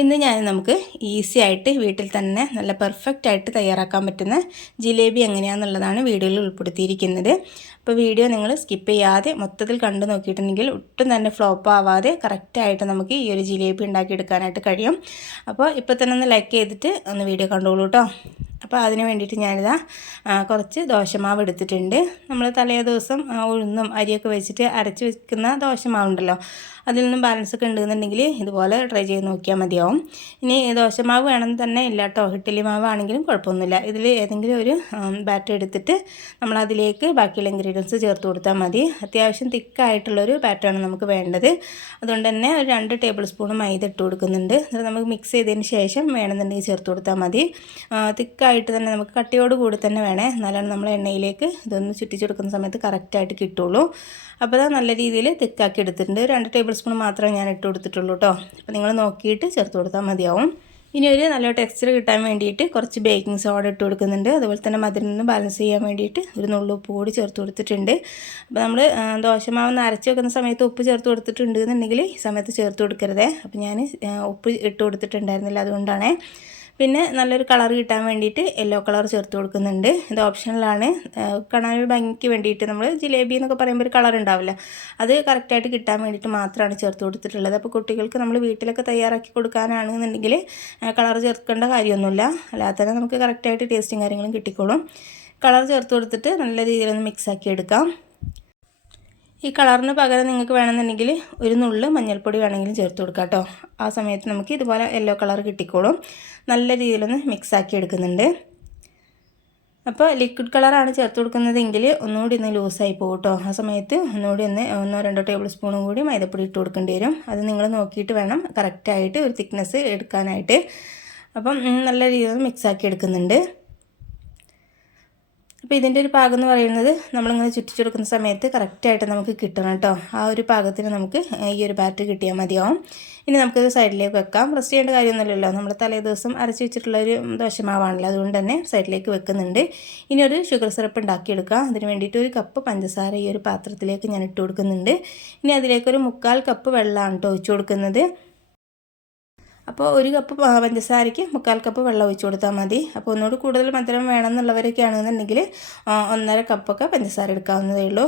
ഇന്ന് ഞാൻ നമുക്ക് ഈസി ആയിട്ട് വീട്ടിൽ തന്നെ നല്ല പെർഫെക്റ്റ് ആയിട്ട് തയ്യാറാക്കാൻ പറ്റുന്ന ജിലേബി എങ്ങനെയാണെന്നുള്ളതാണ് വീഡിയോയിൽ ഉൾപ്പെടുത്തിയിരിക്കുന്നത്. അപ്പോൾ വീഡിയോ നിങ്ങൾ സ്കിപ്പ് ചെയ്യാതെ മൊത്തത്തിൽ കണ്ടു നോക്കിയിട്ടുണ്ടെങ്കിൽ ഒട്ടും തന്നെ ഫ്ലോപ്പ് ആവാതെ കറക്റ്റായിട്ട് നമുക്ക് ഈ ഒരു ജിലേബി ഉണ്ടാക്കിയെടുക്കാനായിട്ട് കഴിയും. അപ്പോൾ ഇപ്പോൾ തന്നെ ഒന്ന് ലൈക്ക് ചെയ്തിട്ട് ഒന്ന് വീഡിയോ കണ്ടോളൂ കേട്ടോ അപ്പോൾ അതിന് വേണ്ടിയിട്ട് ഞാനിതാ കുറച്ച് ദോശമാവ് എടുത്തിട്ടുണ്ട്. നമ്മൾ തലേ ദിവസം ഉഴുന്നും അരിയൊക്കെ വെച്ചിട്ട് അരച്ച് വെക്കുന്ന ദോശമാവുണ്ടല്ലോ. അതിൽ നിന്നും ബാലൻസ് ഒക്കെ ഉണ്ടെന്നുണ്ടെങ്കിൽ ഇതുപോലെ ട്രൈ ചെയ്ത് നോക്കിയാൽ മതിയാവും. ഇനി ദോശമാവ് വേണം തന്നെ ഇല്ല കേട്ടോ. ഇഡ്ഡലി മാവാണെങ്കിലും കുഴപ്പമൊന്നുമില്ല. ഇതിൽ ഏതെങ്കിലും ഒരു ബാറ്റർ എടുത്തിട്ട് നമ്മൾ അതിലേക്ക് ബാക്കിയുള്ള ഇൻഗ്രീഡിയൻസ് ചേർത്ത് കൊടുത്താൽ മതി. അത്യാവശ്യം തിക്കായിട്ടുള്ളൊരു ബാറ്ററാണ് നമുക്ക് വേണ്ടത്. അതുകൊണ്ട് തന്നെ ഒരു രണ്ട് ടേബിൾ സ്പൂൺ മൈദ ഇട്ട് കൊടുക്കുന്നുണ്ട്. എന്നിട്ട് നമുക്ക് മിക്സ് ചെയ്തതിന് ശേഷം വേണമെന്നുണ്ടെങ്കിൽ ചേർത്ത് കൊടുത്താൽ മതി. തിക്കായിട്ട് തന്നെ നമുക്ക് കട്ടിയോട് കൂടി തന്നെ വേണേ. എന്നാലാണ് നമ്മൾ എണ്ണയിലേക്ക് ഇതൊന്ന് ചുറ്റിച്ചെടുക്കുന്ന സമയത്ത് കറക്റ്റായിട്ട് കിട്ടുള്ളൂ. അപ്പോൾ അത് നല്ല രീതിയിൽ തിക്കാക്കി എടുത്തിട്ടുണ്ട്. രണ്ട് ടേബിൾ സ്പൂൺ മാത്രമേ ഞാൻ ഇട്ട് കൊടുത്തിട്ടുള്ളൂ കേട്ടോ അപ്പോൾ നിങ്ങൾ നോക്കിയിട്ട് ചേർത്ത് കൊടുത്താൽ മതിയാവും. ഇനി ഒരു നല്ല ടെക്സ്ചർ കിട്ടാൻ വേണ്ടിയിട്ട് കുറച്ച് ബേക്കിംഗ് സോഡ ഇട്ട് കൊടുക്കുന്നുണ്ട്. അതുപോലെ തന്നെ മധുരം നിന്ന് ബാലൻസ് ചെയ്യാൻ വേണ്ടിയിട്ട് ഒരു നുള്ളുപ്പ് കൂടി ചേർത്ത് കൊടുത്തിട്ടുണ്ട്. അപ്പോൾ നമ്മൾ ദോശമാവ് അരച്ച് വെക്കുന്ന സമയത്ത് ഉപ്പ് ചേർത്ത് കൊടുത്തിട്ടുണ്ട് എന്നുണ്ടെങ്കിൽ ഈ സമയത്ത് ചേർത്ത് കൊടുക്കരുതേ. അപ്പോൾ ഞാൻ ഉപ്പ് ഇട്ട് കൊടുത്തിട്ടുണ്ടായിരുന്നില്ല അതുകൊണ്ടാണേ. പിന്നെ നല്ലൊരു കളർ കിട്ടാൻ വേണ്ടിയിട്ട് യെല്ലോ കളർ ചേർത്ത് കൊടുക്കുന്നുണ്ട്. ഇത് ഓപ്ഷണലാണ് കാണാൻ ഭംഗിക്ക് വേണ്ടിയിട്ട് നമ്മൾ ജിലേബി എന്നൊക്കെ പറയുമ്പോൾ ഒരു കളർ ഉണ്ടാവില്ല. അത് കറക്റ്റായിട്ട് കിട്ടാൻ വേണ്ടിയിട്ട് മാത്രമാണ് ചേർത്ത് കൊടുത്തിട്ടുള്ളത്. അപ്പോൾ കുട്ടികൾക്ക് നമ്മൾ വീട്ടിലൊക്കെ തയ്യാറാക്കി കൊടുക്കാനാണെന്നുണ്ടെങ്കിൽ കളർ ചേർക്കേണ്ട കാര്യമൊന്നുമില്ല. അല്ലാതെ തന്നെ നമുക്ക് കറക്റ്റായിട്ട് ടേസ്റ്റും കാര്യങ്ങളും കിട്ടിക്കോളും. കളർ ചേർത്ത് കൊടുത്തിട്ട് നല്ല രീതിയിലൊന്ന് മിക്സാക്കി എടുക്കാം. ഈ കളറിന് പകരം നിങ്ങൾക്ക് വേണമെന്നുണ്ടെങ്കിൽ ഒരു നുള്ള് മഞ്ഞൾപ്പൊടി വേണമെങ്കിലും ചേർത്ത് കൊടുക്കാം കേട്ടോ. ആ സമയത്ത് നമുക്ക് ഇതുപോലെ യെല്ലോ കളർ കിട്ടിക്കോളും. നല്ല രീതിയിലൊന്ന് മിക്സാക്കി എടുക്കുന്നുണ്ട്. അപ്പോൾ ലിക്വിഡ് കളറാണ് ചേർത്ത് കൊടുക്കുന്നതെങ്കിൽ ഒന്നുകൂടി ഒന്ന് ലൂസായി പോകും കേട്ടോ. ആ സമയത്ത് ഒന്നുകൂടി ഒന്ന് ഒന്നോ രണ്ടോ ടേബിൾ സ്പൂണും കൂടി മൈദപ്പൊടി ഇട്ട് കൊടുക്കേണ്ടി വരും. അത് നിങ്ങൾ നോക്കിയിട്ട് വേണം കറക്റ്റായിട്ട് ഒരു തിക്നെസ് എടുക്കാനായിട്ട്. അപ്പം നല്ല രീതിയിൽ മിക്സാക്കി എടുക്കുന്നുണ്ട്. അപ്പോൾ ഇതിന്റെ ഒരു പാകം എന്ന് പറയുന്നത് നമ്മളിങ്ങനെ ചുറ്റിച്ചെടുക്കുന്ന സമയത്ത് കറക്റ്റായിട്ട് നമുക്ക് കിട്ടണം കേട്ടോ. ആ ഒരു പാകത്തിന് നമുക്ക് ഈ ഒരു ബാറ്റർ കിട്ടിയാൽ മതിയാവും. ഇനി നമുക്കിത് സൈഡിലേക്ക് വെക്കാം. റെസ്റ്റ് ചെയ്യേണ്ട കാര്യമൊന്നുമില്ലല്ലോ. നമ്മൾ തലേ ദിവസം അരച്ച് വെച്ചിട്ടുള്ള ഒരു ദോശമാവാണല്ലോ. അതുകൊണ്ട് തന്നെ സൈഡിലേക്ക് വെക്കുന്നുണ്ട്. ഇനി ഒരു ഷുഗർ സിറപ്പ് ഉണ്ടാക്കിയെടുക്കാം. അതിന് വേണ്ടിയിട്ട് ഒരു കപ്പ് പഞ്ചസാര ഈ ഒരു പാത്രത്തിലേക്ക് ഞാൻ ഇട്ട് കൊടുക്കുന്നുണ്ട്. ഇനി അതിലേക്ക് ഒരു മുക്കാൽ കപ്പ് വെള്ളമാണ് കേട്ടോ ഒഴിച്ചു കൊടുക്കുന്നത്. അപ്പോൾ ഒരു കപ്പ് പഞ്ചസാരയ്ക്ക് മുക്കാൽ കപ്പ് വെള്ളം ഒഴിച്ച് കൊടുത്താൽ മതി. അപ്പോൾ ഒന്നുകൂടി കൂടുതൽ മധുരം വേണമെന്നുള്ളവരൊക്കെ ആണെന്നുണ്ടെങ്കിൽ ഒന്നര കപ്പൊക്കെ പഞ്ചസാര എടുക്കാവുന്നതേ ഉള്ളൂ.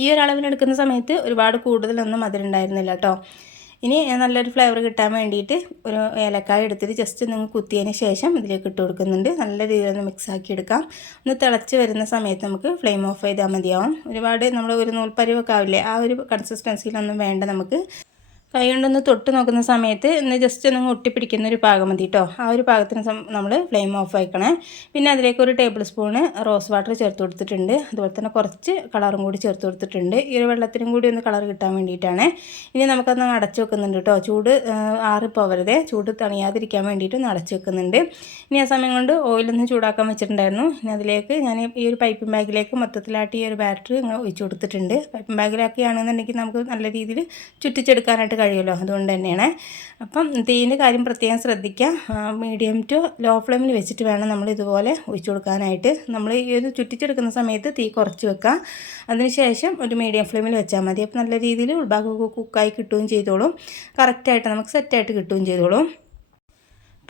ഈ ഒരളവിനെടുക്കുന്ന സമയത്ത് ഒരുപാട് കൂടുതലൊന്നും മധുരം ഉണ്ടായിരുന്നില്ല കേട്ടോ. ഇനി നല്ലൊരു ഫ്ലേവർ കിട്ടാൻ വേണ്ടിയിട്ട് ഒരു ഏലക്കായ എടുത്തിട്ട് ജസ്റ്റ് നിങ്ങൾ കുത്തിയതിന് ശേഷം ഇതിലേക്ക് ഇട്ട് കൊടുക്കുന്നുണ്ട്. നല്ല രീതിയിൽ ഒന്ന് മിക്സ് ആക്കി എടുക്കാം. ഒന്ന് തിളച്ച് വരുന്ന സമയത്ത് നമുക്ക് ഫ്ലെയിം ഓഫ് ചെയ്താൽ മതിയാവും. ഒരുപാട് നമ്മൾ ഒരു നൂൽപ്പരിവൊക്കെ ആവില്ലേ ആ ഒരു കൺസിസ്റ്റൻസിയിലൊന്നും വേണ്ട നമുക്ക്. കൈ കൊണ്ടൊന്ന് തൊട്ട് നോക്കുന്ന സമയത്ത് ഒന്ന് ജസ്റ്റ് ഒന്ന് ഒട്ടിപ്പിടിക്കുന്ന ഒരു പാകം മതി കേട്ടോ ആ ഒരു പാകത്തിന് നമ്മൾ ഫ്ലെയിം ഓഫ് ആയിക്കണേ. പിന്നെ അതിലേക്ക് ഒരു ടേബിൾ സ്പൂണ് റോസ് വാട്ടർ ചേർത്ത് കൊടുത്തിട്ടുണ്ട്. അതുപോലെ തന്നെ കുറച്ച് കളറും കൂടി ചേർത്ത് കൊടുത്തിട്ടുണ്ട്. ഈ ഒരു വെള്ളത്തിനും കൂടി ഒന്ന് കളർ കിട്ടാൻ വേണ്ടിയിട്ടാണ്. ഇനി നമുക്കൊന്ന് അടച്ച് വെക്കുന്നുണ്ട് കേട്ടോ ചൂട് ആറിപ്പോവരുതേ. ചൂട് തണിയാതിരിക്കാൻ വേണ്ടിയിട്ട് ഒന്ന് അടച്ച് വെക്കുന്നുണ്ട്. ഇനി ആ സമയം കൊണ്ട് ഓയിലൊന്ന് ചൂടാക്കാൻ വെച്ചിട്ടുണ്ടായിരുന്നു. ഇനി അതിലേക്ക് ഞാൻ ഈ ഒരു പൈപ്പിംഗ് ബാഗിലേക്ക് മൊത്തത്തിലായിട്ട് ഈ ഒരു ബാറ്ററി ഒഴിച്ചു കൊടുത്തിട്ടുണ്ട്. പൈപ്പിംഗ് ബാഗിലാക്കിയാണെന്നുണ്ടെങ്കിൽ നമുക്ക് നല്ല രീതിയിൽ ചുറ്റിച്ചെടുക്കാനായിട്ട് കഴിയുമല്ലോ. അതുകൊണ്ട് തന്നെയാണ്. അപ്പം തീന്റെ കാര്യം പ്രത്യേകം ശ്രദ്ധിക്കുക. മീഡിയം ടു ലോ ഫ്ലെയിമിൽ വെച്ചിട്ട് വേണം നമ്മൾ ഇതുപോലെ ഒഴിച്ചു കൊടുക്കാനായിട്ട്. നമ്മൾ ഈ ഒരു ചുറ്റിച്ചെടുക്കുന്ന സമയത്ത് തീ കുറച്ച് വെക്കുക. അതിനുശേഷം ഒരു മീഡിയം ഫ്ലെയിമിൽ വെച്ചാൽ മതി. അപ്പോൾ നല്ല രീതിയിൽ ഉൾഭാഗമൊക്കെ കുക്കായി കിട്ടുകയും ചെയ്തോളും. കറക്റ്റായിട്ട് നമുക്ക് സെറ്റായിട്ട് കിട്ടുകയും ചെയ്തോളും.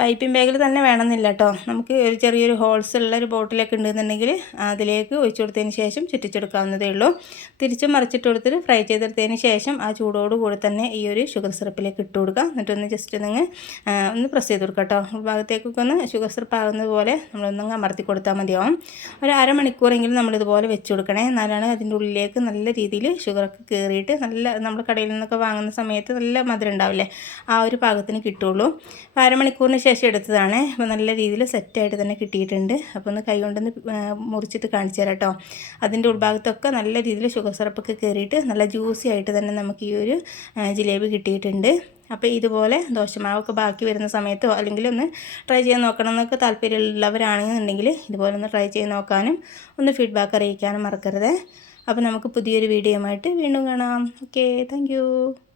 പൈപ്പിംഗ് ബാഗിൽ തന്നെ വേണമെന്നില്ല കേട്ടോ നമുക്ക് ഒരു ചെറിയൊരു ഹോൾസ് ഉള്ള ഒരു ബോട്ടിലൊക്കെ ഉണ്ടെന്നുണ്ടെങ്കിൽ അതിലേക്ക് ഒഴിച്ചു കൊടുത്തതിന് ശേഷം ചുറ്റിച്ചെടുക്കാവുന്നതേ ഉള്ളൂ. തിരിച്ചു മറിച്ചിട്ട് കൊടുത്തിട്ട് ഫ്രൈ ചെയ്തെടുത്തതിന് ശേഷം ആ ചൂടോട് കൂടി തന്നെ ഈ ഒരു ഷുഗർ സിറപ്പിലേക്ക് ഇട്ട് കൊടുക്കുക. എന്നിട്ടൊന്ന് ജസ്റ്റ് ഒന്ന് ഒന്ന് പ്രസ് ചെയ്ത് കൊടുക്കുക കേട്ടോ. ഭാഗത്തേക്കൊക്കെ ഒന്ന് ഷുഗർ സിറപ്പ് ആകുന്നത് പോലെ നമ്മളൊന്നങ്ങ് അമർത്തി കൊടുത്താൽ മതിയാവും. ഒരു അരമണിക്കൂറെങ്കിലും നമ്മളിതുപോലെ വെച്ച് കൊടുക്കണേ. എന്നാലാണ് അതിന്റെ ഉള്ളിലേക്ക് നല്ല രീതിയിൽ ഷുഗറൊക്കെ കയറിയിട്ട് നല്ല നമ്മൾ കടയിൽ നിന്നൊക്കെ വാങ്ങുന്ന സമയത്ത് നല്ല മധുരം ഉണ്ടാവില്ലേ? ആ ഒരു പാകത്തിന് കിട്ടുള്ളൂ അരമണിക്കൂറിന് ശേഷം എടുത്തതാണ്. അപ്പോൾ നല്ല രീതിയിൽ സെറ്റായിട്ട് തന്നെ കിട്ടിയിട്ടുണ്ട്. അപ്പോൾ ഒന്ന് കൈ കൊണ്ടൊന്ന് മുറിച്ചിട്ട് കാണിച്ചു തരാം കേട്ടോ അതിന്റെ ഉൾഭാഗത്തൊക്കെ നല്ല രീതിയിൽ ഷുഗർ സിറപ്പൊക്കെ കയറിയിട്ട് നല്ല ജ്യൂസി ആയിട്ട് തന്നെ നമുക്ക് ഈ ഒരു ജിലേബി കിട്ടിയിട്ടുണ്ട്. അപ്പോൾ ഇതുപോലെ ദോശമാവൊക്കെ ബാക്കി വരുന്ന സമയത്തോ അല്ലെങ്കിൽ ഒന്ന് ട്രൈ ചെയ്ത് നോക്കണം എന്നൊക്കെ താല്പര്യമുള്ളവരാണെന്നുണ്ടെങ്കിൽ ഇതുപോലെ ഒന്ന് ട്രൈ ചെയ്ത് നോക്കാനും ഒന്ന് ഫീഡ്ബാക്ക് അറിയിക്കാനും മറക്കരുത്. അപ്പോൾ നമുക്ക് പുതിയൊരു വീഡിയോ ആയിട്ട് വീണ്ടും കാണാം. Okay thank